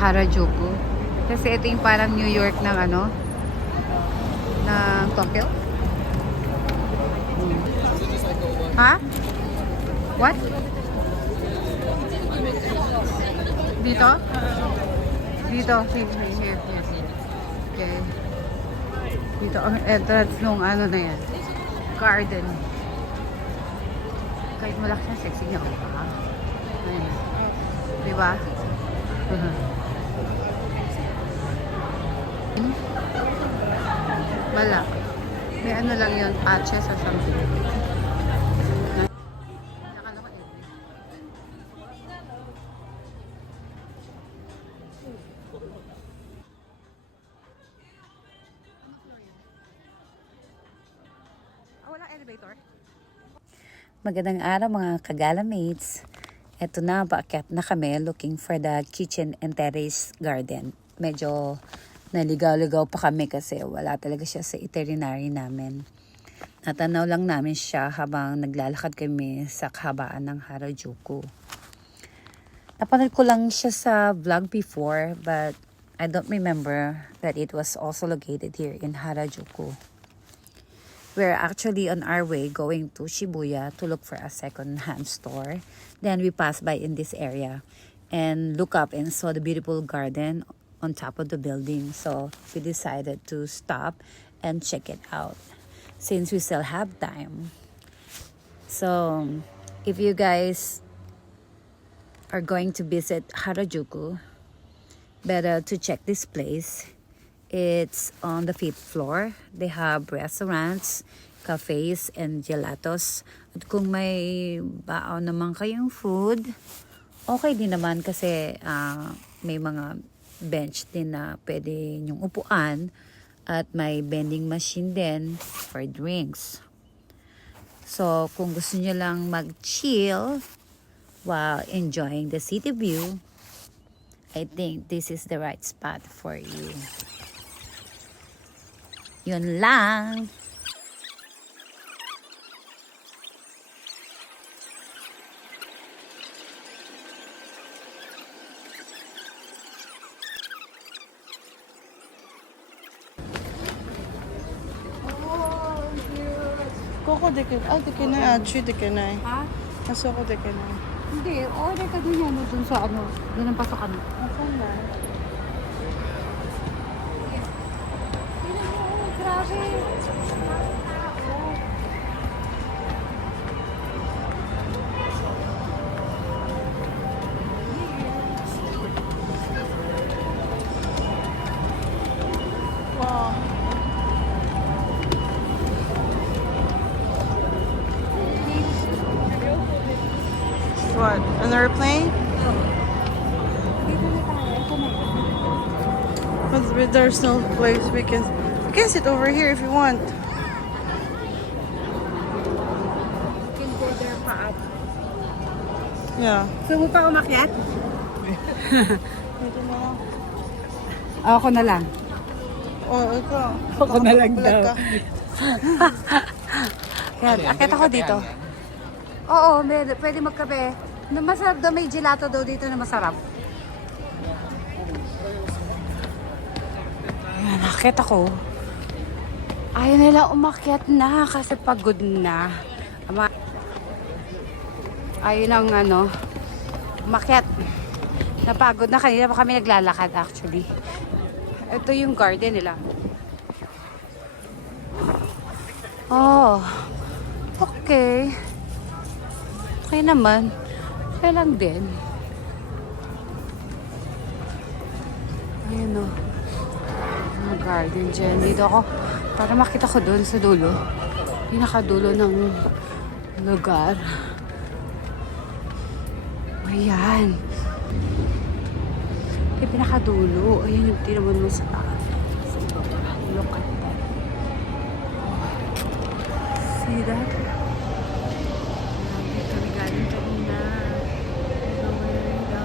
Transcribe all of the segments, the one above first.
Harajuku. Kasi ito yung parang New York ng ano, ng Tokyo. Ha? What? Dito? Dito. Here. Okay. Dito ang entrance nung ano na yan. Garden. Kahit malaki siya, sexy niya. Ayan. Diba? Wala. May ano lang yun, patches or something. Walang elevator? Magandang araw mga Kagala mates. Eto na, paakyat na kami looking for the kitchen and terrace garden. Medyo naligaw-ligaw pa kami kasi wala talaga siya sa itinerary namin. Natanaw lang namin siya habang naglalakad kami sa kahabaan ng Harajuku. Napanood ko lang siya sa vlog before but I don't remember that it was also located here in Harajuku. We're actually on our way going to Shibuya to look for a second-hand store. Then we passed by in this area and look up and saw the beautiful garden on top of the building. So we decided to stop and check it out since we still have time. So if you guys are going to visit Harajuku, better to check this place. It's on the 5th floor. They have restaurants, cafes, and gelatos. At kung may baon naman kayong food, okay din naman kasi may mga bench din na pwede nyong upuan at may vending machine din for drinks. So, kung gusto nyo lang mag-chill while enjoying the city view, I think this is the right spot for you. Yun lang. Koko de kenai, achu de kenai. Ha? Asoko de kenai. Hindi, order ka din yan dun sa ano, dun ang pasokan. Asan na? Grabe. Wow. What? An airplane? But there's no place we can sit over here if you want. You can go there pa up. Yeah. So, mo pa umakyat? Ito na lang. Ako na lang. Oh, ikaw. Ako na lang Vlog daw. ka. Yan, akit ako dito. Oo, pwede magkape. Masarap daw, may gelato daw dito na masarap. Ayan, akit ako. Ayaw nila umakyat na kasi pagod na. Ayaw nang umakyat. Napagod na, kanina pa kami naglalakad actually. Ito yung garden nila. Oh, okay. Okay naman. Okay lang din. Ayun o. Ang garden dyan. Dito ako. Para makita ko doon sa dulo. Pinakadulo ng lugar. Ayan. Yung pinakadulo. Ayun yung tinaman mo sa taas. Look at that. See that?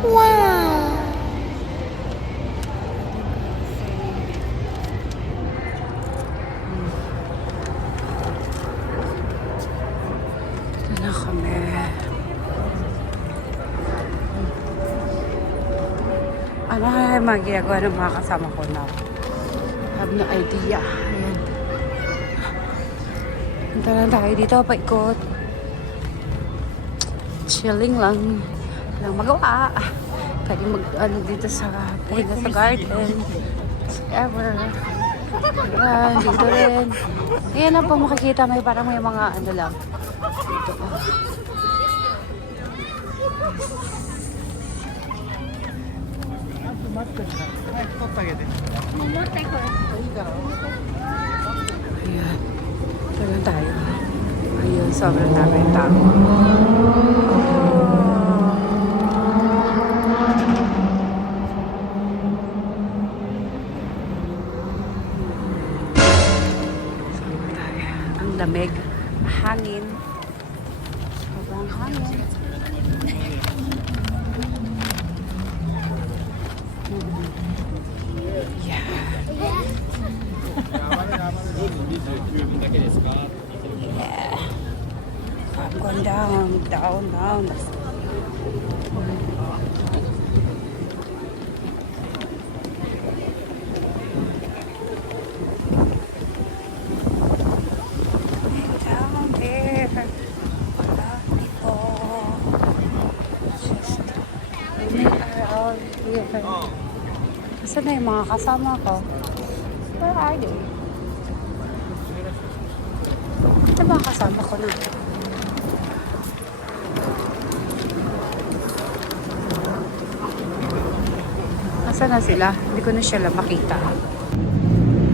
Wow! Ito na kami. Ano kaya mga ginagawa ng mga kasama ko now? I have no idea. Ayan. Punta lang tayo dito, paikot. Chilling lang. Walang magawa. Pwede mag-ano dito sa pahinga sa garden. Ever. Ayan, dito rin. Ayan lang po makikita. May parang may mga ano lang. Dito. Ayan. Ito lang tayo. Ayun, sobrang dami yung tao. Sobrang tayo. Ang lamig. Hangin. Sobrang hangin. Yeah. I'm going down, down, down. Down there. Wala people. Just roaming around here. Saan na yung mga kasama ko? Where are they? Ito ba kasama ko na? Nasaan na sila? Hindi ko na sila makita.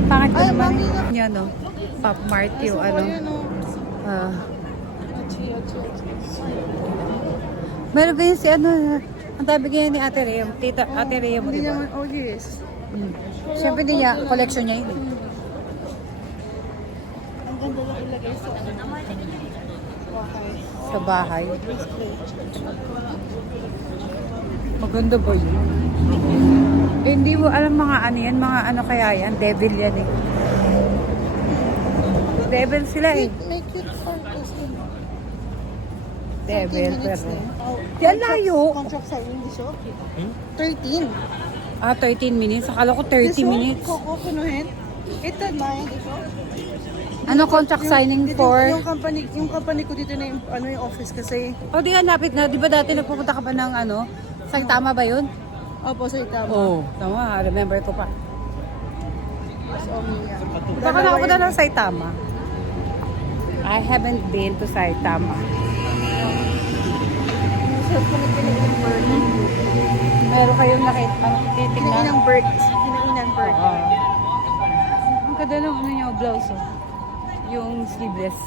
Pangit ko naman. Yan o. Pop Mart yung ano. Meron ba yun si ano? Ang tabi ganyan ni Ate Rhea. Tita Ate Rhea mo, Hindi diba? naman, oh yes. Siyempre din niya, collection niya yun. Ang ganda lang ilagay sa bahay. Sa bahay. Maganda ba yun? Eh, hindi mo alam mga ano yan, mga ano kaya yan, devil yan eh. Devil sila eh. Make it photos din. Devil, 13 minutes pero... din. Yan layo. Contract signing di siya. 13. Ah, 13 minutes. Akala ko 30 minutes. Koko, kunuhin. Ito na yun di siya. Ano contract signing Dito, for? yung company ko dito na yung, ano, yung office kasi. O di nga, lapit na. Di ba dati nagpupunta ka pa ng ano? Saitama ba yun? Opo, sa itama. Oo. Tama, remember ko pa. So, yeah. Punta ka nakapunta ng Saitama. I haven't been to Saitama. Meron kayong nakita, ano, titignan? Kinainang bird. Kinainang bird. Oo. Ang ganda ng ano niyo, blouse oh. Yung sleeveless.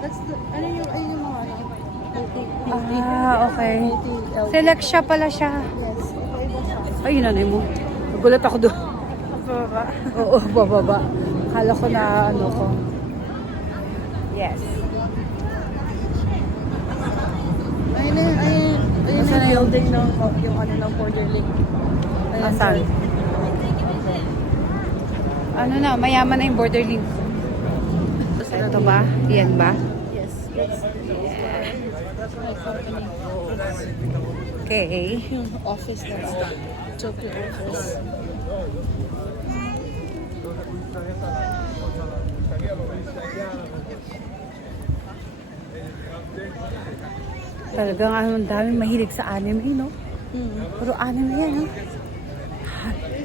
That's the, ano yung, ayun yung mga, ano, Ah, okay. Select siya pala siya. Yes, iba siya. Ay, nanay mo. Nagulat ako doon. Baba. Oo, bababa. Kala ko na ano ko. Yes. Ayun na yun, ayun Nasaan na na yung yun? building ng, yung ano ng border link. Ayun, Asan? Ano na, mayaman na yung border link. Ito ba? Yan ba? Yes, that's my company. Okay. Yung office na ba? Tokyo office. Talagang ano, ang daming mahilig sa anime, no? Puro anime yan, no?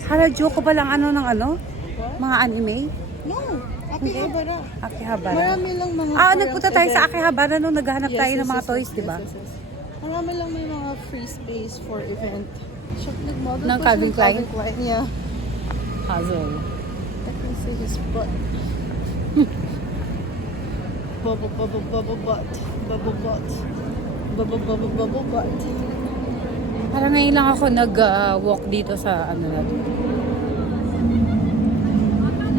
Harajuku pa lang ano ng ano? Mga anime? No, Akihabara. Akihabara. Marami lang mga Nagpunta tayo sa Akihabara nung naghahanap tayo ng mga toys, di ba? Marami lang may mga free space for event. Shop nag-model Ng po Calvin siya Klein? Calvin Klein, yeah. Puzzle. I can see his butt. Bubble, bubble, bubble butt. Bubble butt. Bubble, bubble, bubble butt. Parang ngayon lang ako nag-walk dito sa ano na to.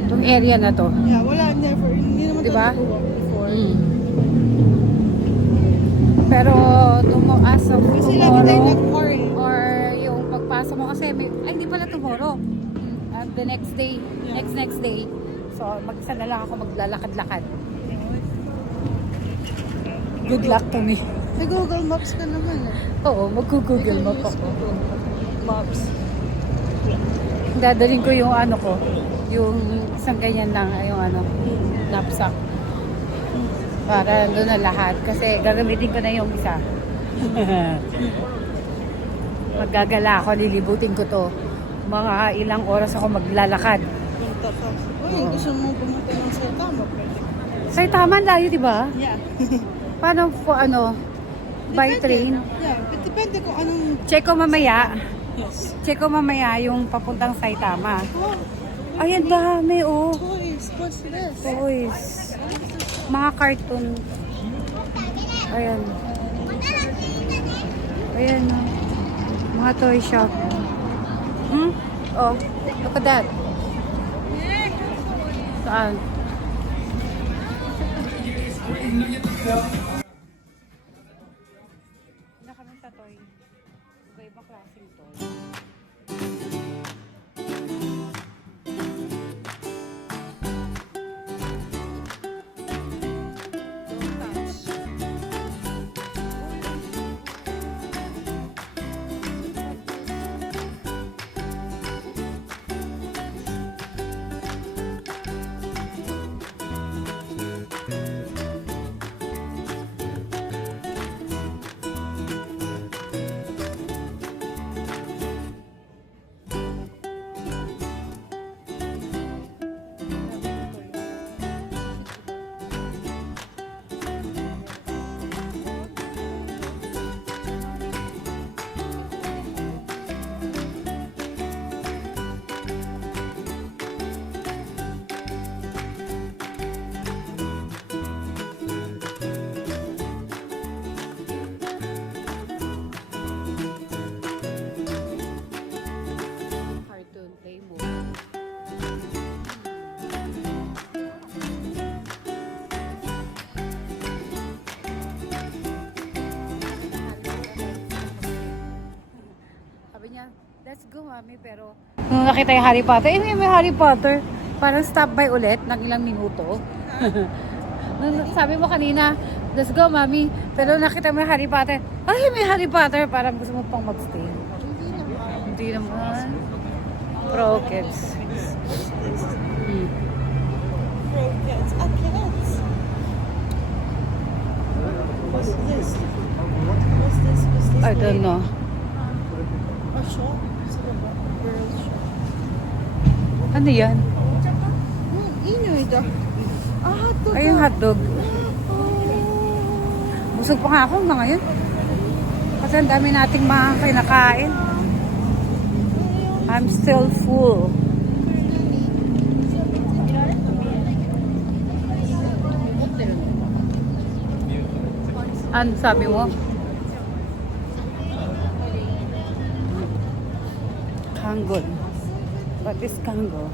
Itong area na to. Yeah, wala, never. Hindi naman Diba? tayo nag-walk before. Pero as of Kasi lagi tayo tomorrow nag-car eh. or yung pagpasok mo kasi ay hindi pala tomorrow. The next day, next day. So mag-isa na lang ako maglalakad-lakad. Good luck to me. May Google Maps ka naman eh. Oo, mag-Google Map Use ako. Google Maps. Dadalhin ko yung ano ko, yung isang ganyan lang, yung ano, knapsack. Para doon na lahat. Kasi gagamitin ko na yung isa. Maggagala ako, lilibutin ko to. Mga ilang oras ako maglalakad. Punta ka. Uy, gusto mo pumunta ng Saitama? Saitama, layo, di ba? Yeah. Paano po ano? By train? Yeah, depende kung anong... Check ko mamaya. Yes. Check ko mamaya yung papuntang Saitama. Oh, Ayan dami, oh. toys. What's this? Toys. Mga cartoon. Ayan. Ayan, oh. Mga toy shop. Hmm? Oh, look at that. Saan? Na kami sa toy. Iba-ibang klaseng toy. Cartoon Playbook. Sabi niya, let's go mami, pero nung nakita yung Harry Potter, may Harry Potter. Parang stop by ulit ng ilang minuto. Nung sabi mo kanina, let's go mami, pero nakita mo yung Harry Potter, ay may Harry Potter, parang gusto mo pang magstay. Hindi naman. Pro kids. Hmm. Cats. Ah, cats. What's this? What's this? What's this? I don't know. A shop? Sila ba? Girls shop. Ano yan? Inoy da. Ah, hotdog. Ay, yung hotdog. Oh. Busog pa nga ako hanggang ngayon. Kasi ang dami nating mga kinakain. I'm still full. Ano sabi mo? Kanggol. What is kanggol?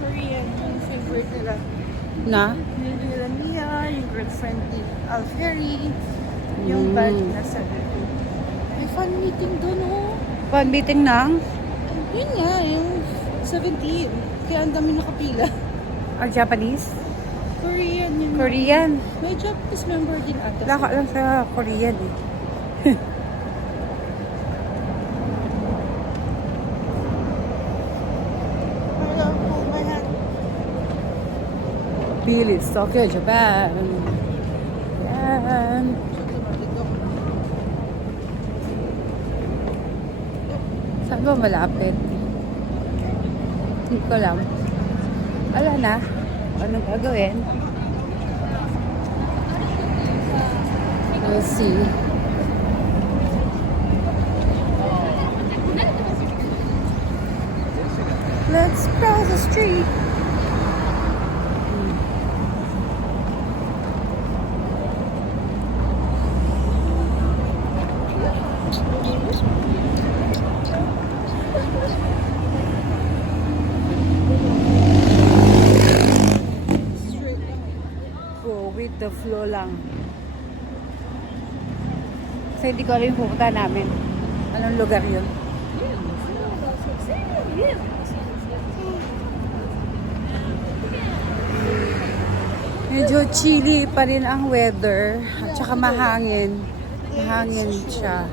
Korean, yung favorite nila. Na? Nila Mia, yung girlfriend ni Alferi, yung band na 17. May fan meeting doon, oh. Fan meeting ng? Yun nga, yung 17. Kaya ang dami nakapila. Or Japanese? Korean yun. Korean. May Japanese member din ata. Laka lang sa Korean eh. Hello, hold my hand. Philips, Tokyo, Japan. Yan. Saan ba malapit? Hindi ko alam. Ala na. Anong gagawin? We'll see. Let's cross the street. Go with the flow lang. Kasi hindi ko alam yung pupunta namin. Anong lugar yun? Medyo chilly pa rin ang weather at saka mahangin. Mahangin siya.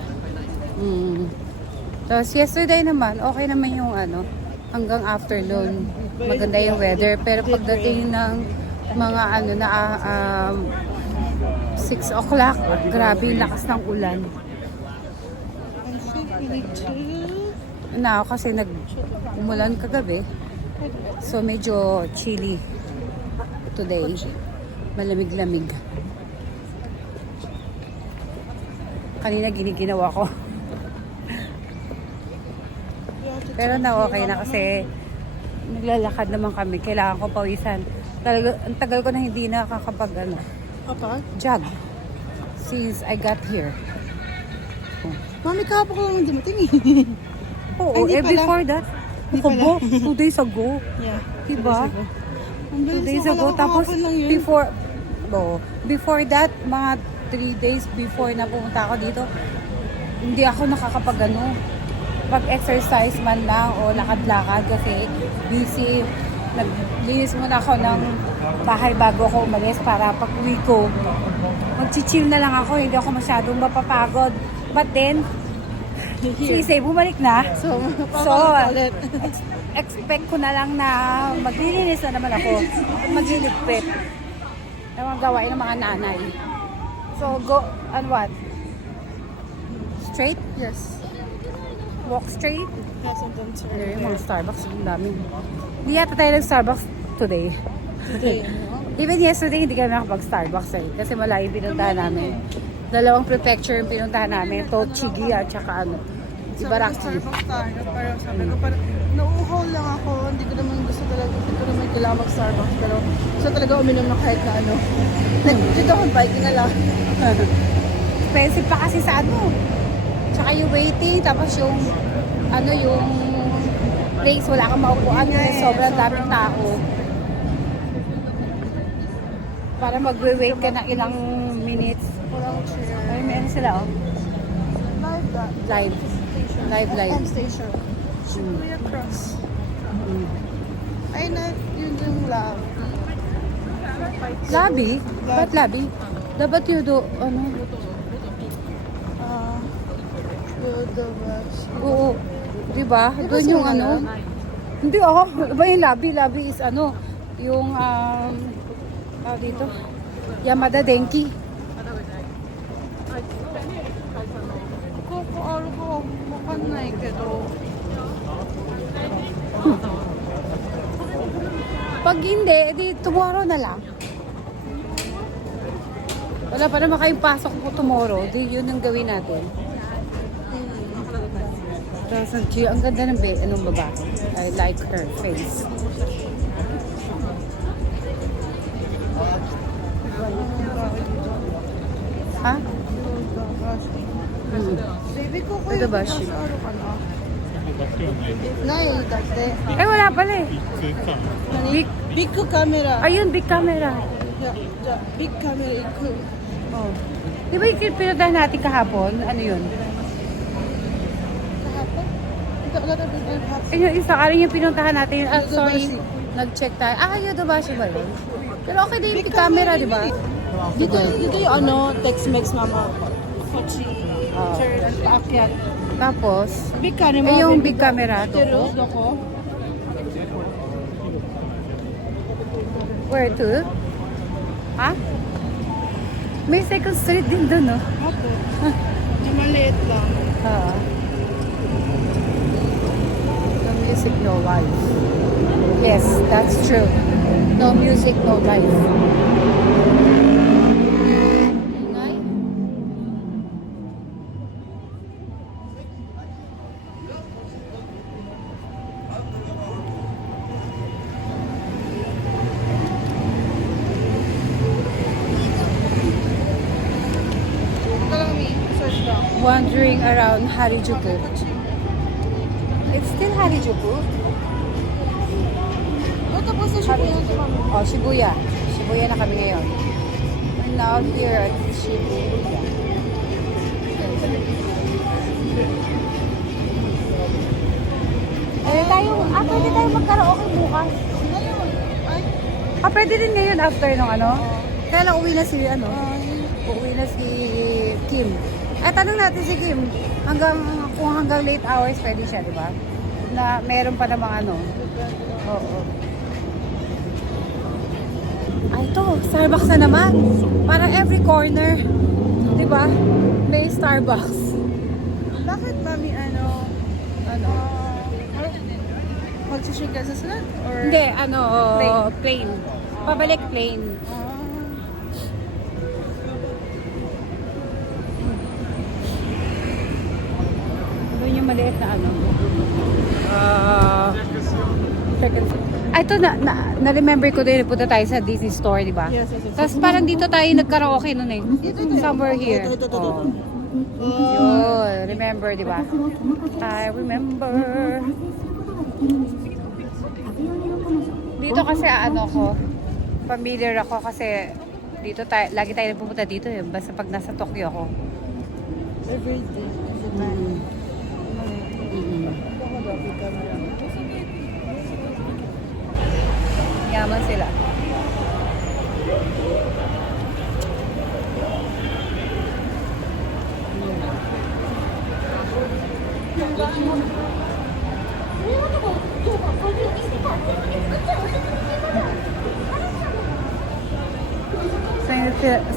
Tapos yesterday naman, okay naman yung ano, hanggang afternoon. Maganda yung weather. Pero pagdating ng mga ano na 6 o'clock, grabe yung lakas ng ulan. I think we need to... Na kasi umulan kagabi. So medyo chilly today. Malamig-lamig. Kanina giniginawa ko. Pero na okay na kasi naglalakad naman kami. Kailangan ko pawisan. Talaga, ang tagal ko na hindi nakakapag Kapag? jog since I got here. Mami, kahapon ko lang hindi mo tingin. Oo, Ay, di pala. before that, Di pala. 2 days ago. Yeah. Diba? Ang 2 bilis, days akala ago. ko Tapos, kahapon lang yun. before that, mga 3 days before na pumunta ako dito, hindi ako nakakapag pag-exercise man lang o lakad-lakad kasi busy. Naglinis muna ako ng bahay bago ako umalis para pag uwi ko, mag-chill na lang ako. Hindi ako masyadong mapapagod. But then, si Isay bumalik na. So, So, ulit. expect ko na lang na maglilinis na naman ako. Magliligpit. Yung mga gawain ng mga nanay. So, go, and what? Straight? Yes. Walk straight? Yes, and then turn. Yung mga Starbucks, ang dami. Hindi yata tayo nag-Starbucks today. Today, no? Even yesterday, hindi kami nakapag-Starbucks kasi malayo yung pinuntahan namin. 2 prefecture yung pinuntahan namin. Tochigi at saka Ibaraki. Starbucks tayo, pero sabi ko parang nauuhaw lang ako. Hindi ko naman gusto talaga, hindi ko naman kailangan mag-Starbucks. Pero gusto talaga uminom ng kahit na ano. Dito akong biking na lang. Expensive pa kasi sa Tsaka yung waiting, tapos yung yung place, wala kang maupuan kasi sobrang daming tao. Para magwe-wait ka ng ilang minutes. Walang chair. Ay, meron sila Live that. Live. Live. FM station. Shibuya Cross. Ay, na, yun yung love. Labi? Ba't labi? Dapat yun The West. Oo. Diba? Doon yung ngayon? Hindi iba yung labi. Labi is yung dito. Yamada Denki. Pag hindi, di tomorrow na lang. Wala pa naman kayong pasok ko tomorrow. Di yun ang gawin natin. Tapos ang ganda ng babae. I like her face. Ha? Baby ko Ito ba siya? Nay, dati. Eh, wala pala eh. Big camera. Ayun, big camera. Big camera iku. Oh. Di ba yung pinuntahan natin kahapon? Ano yun? Kahapon? Eh, yung isa kaling yung pinuntahan natin. Sorry. Nag-check tayo. Yodobashi ba yun? Pero okay din yung big camera, di ba? Dito yung Tex-Mex mama. Kochi. Paakyat. Tapos, Big camera. yung big camera. Pero, doko. Where to? Ha? May second street din doon, no? Ato. Yung maliit lang. No music, no life. Yes, that's true. No music, no life. Ingay? Ito lang mi. Search lang. Wandering around Harajuku. It's still Harajuku? Tapos sa Shibuya ito mama. Oh, Shibuya. Shibuya na kami ngayon. We're now here at Shibuya. Pwede tayo magkaraoke bukas. Ay. Pwede din ngayon after nung Kaya lang uwi na si Uwi na si Kim. tanong natin si Kim, kung hanggang late hours pwede siya, di ba? Na meron pa namang ano. Oo. Ay, ito, Starbucks na naman. Parang every corner, di ba? May Starbucks. Bakit mami magsishake ka sa salad? Or Hindi, Plain. plain. Pabalik plain. Doon yung maliit na ano. Second floor. Ay, ito na-remember ko din, punta tayo sa Disney Store, di ba? Yes. Tapos parang dito tayo nagkaraoke nun eh. Somewhere here. Ito. Oh. Yun, remember, di ba? I remember. Dito kasi familiar ako kasi dito lagi tayo nagpupunta dito eh. Basta pag nasa Tokyo ako. Every day. Yaman sila.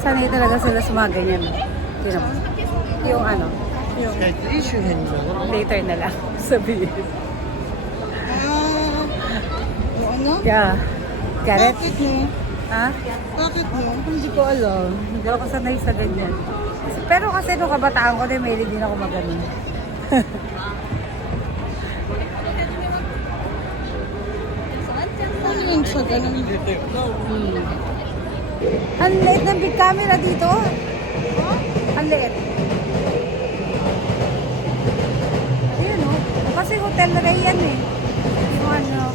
Sanay talaga sila sa mga ganyan. Tingnan mo. Yung ano, later na lang sabihin. Yeah. Got it? Bakit mo? Ha? Bakit mo? Hindi ko alam. Hindi ako sanay sa ganyan. Pero kasi nung kabataan ko din, may din ako maganon. Ano yun sa ganun? Ang liit ng big camera dito. Ang liit. Ayun o. Kasi hotel na rin yan eh. Yung ano.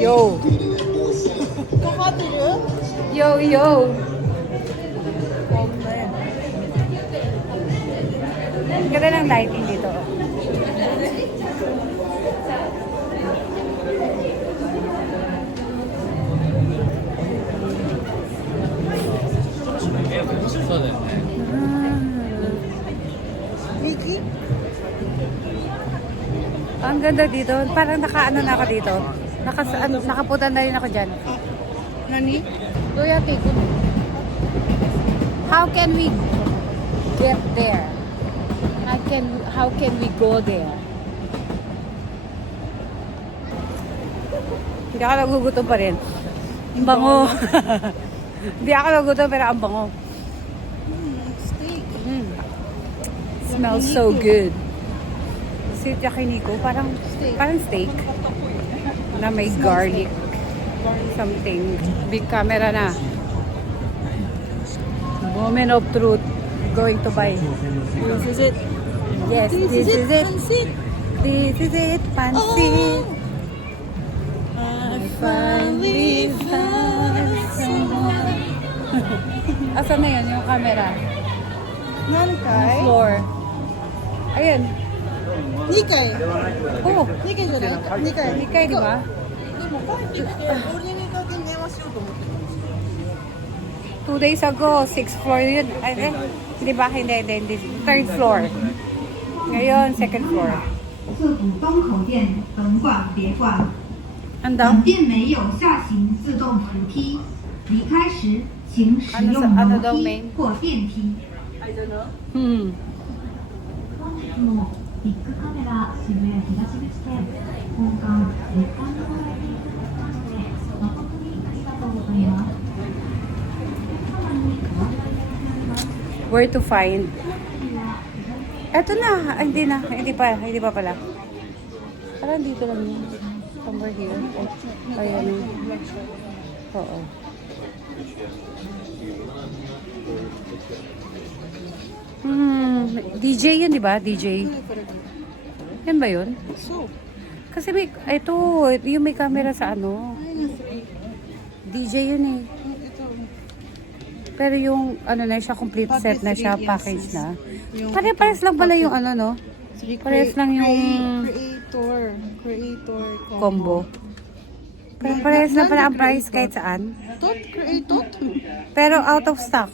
Yo. Kakati yun? Yo. Ang ganda ng lighting dito. Mickey? Ang ganda dito. Parang nakaano na ako dito. Nakaputan na rin ako dyan. Nani? Kuya, take it. How can we get there? How can we go there? Hindi ako nagugutom pa rin. Ang bango. Hindi ako nagugutom pero ang bango. Steak. Smells so good. Sweet yakiniko, parang steak na may garlic something. Big camera na. Moment of truth. Going to buy. This is it. Yes, this is it. Pansit. This is it. Pansit. I finally found someone. Asan na yun yung camera? Nankay? Floor. Ayun. Nikay. Oh, NikayじゃないNikay. Nikay, di ba? でも帰ってきて、俺にだけ電話しようと思ってたんですよ。 2 days ago, 6th floor yun. Ay, di ba? Hindi. Third floor. Ngayon, second floor. 涩谷东口店本馆别馆， Ang daw? 本店没有下行自动扶梯，离开时请使用ano daw, 楼 main? 梯或电梯。 もビッグカメラ渋谷東口店本館月間にご来店いただきまして誠にありがとうございます。お客様にご案内をしております。 Where to find? Eto na. Ay, hindi pa pala. Parang dito lang yun. Somewhere here. Ayan. Oo. DJ yun, di ba? DJ. Yan ba yun? So, Kasi ito, yung may camera sa ano. DJ yun eh. ito. Pero yung ano na siya, complete set na siya, package na. Yung Pare-pares lang pala yung ano, no? Parehas lang yung creator combo. Parehas na pala ang price kahit saan. Tot? Create tot? Pero out of stock.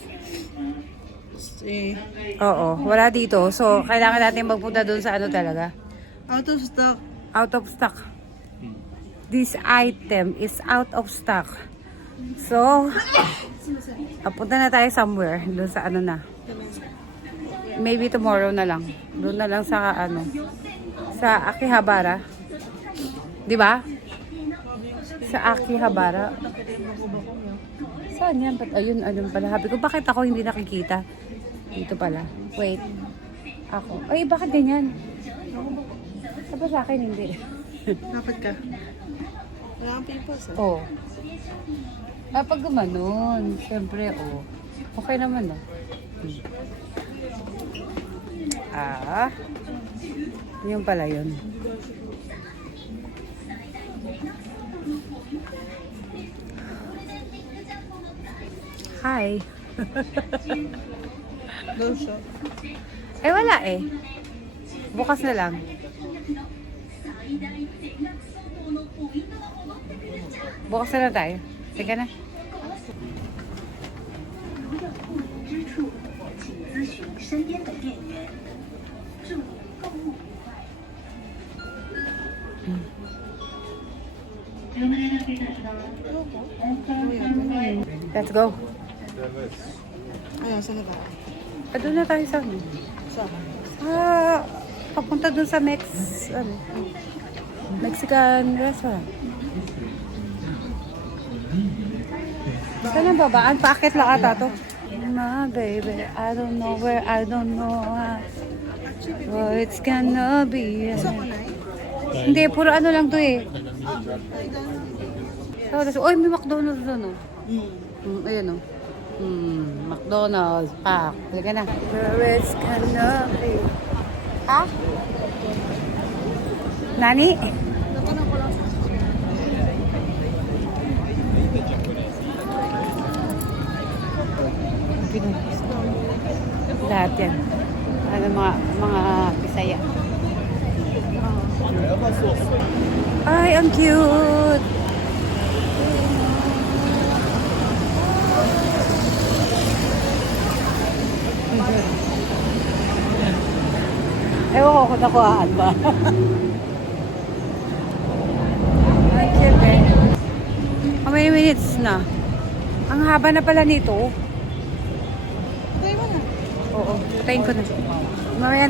Eh, Oo, wala dito. So, kailangan natin magpunta doon sa ano talaga. out of stock. Out of stock. This item is out of stock. So, punta na tayo somewhere. Doon sa ano na. Maybe tomorrow na lang. Doon na lang sa ano. Sa Akihabara. Di ba? Sa Akihabara. Saan yan? Ayun pala. Habi ko, bakit ako hindi nakikita? Dito pala. Wait. Ako. Ay, bakit ganyan? Saba sa akin, hindi. Dapat ka. Wala kang pimples eh. Oh. Pag gumanon, siyempre, oh. Okay naman, oh. Yun pala yun. Hi. Doon siya. Eh, wala eh. Bukas na lang. Bukas na lang tayo. Sige na. Let's go. Ayun, saan na ba? Doon na tayo sa ano? Saan? Papunta doon sa Mexican restaurant. Saan ang babaan? Paakit lang ata to. My baby, I don't know where, I don't know what it's gonna be. Hindi, puro ano lang to eh. Oy, may McDonald's doon oh. Ayan oh. McDonald's, pak. Sige na. Where it's gonna be. Ha? Nani? Natanong ko lang sa Lahat yan. Ano, mga Bisaya. Ay, ang cute! Ewan ko kung nakuhaan ba. Ay, cute eh. How many minutes na? Ang haba na pala nito. Patay mo na. Oo, patayin ko na. Mamaya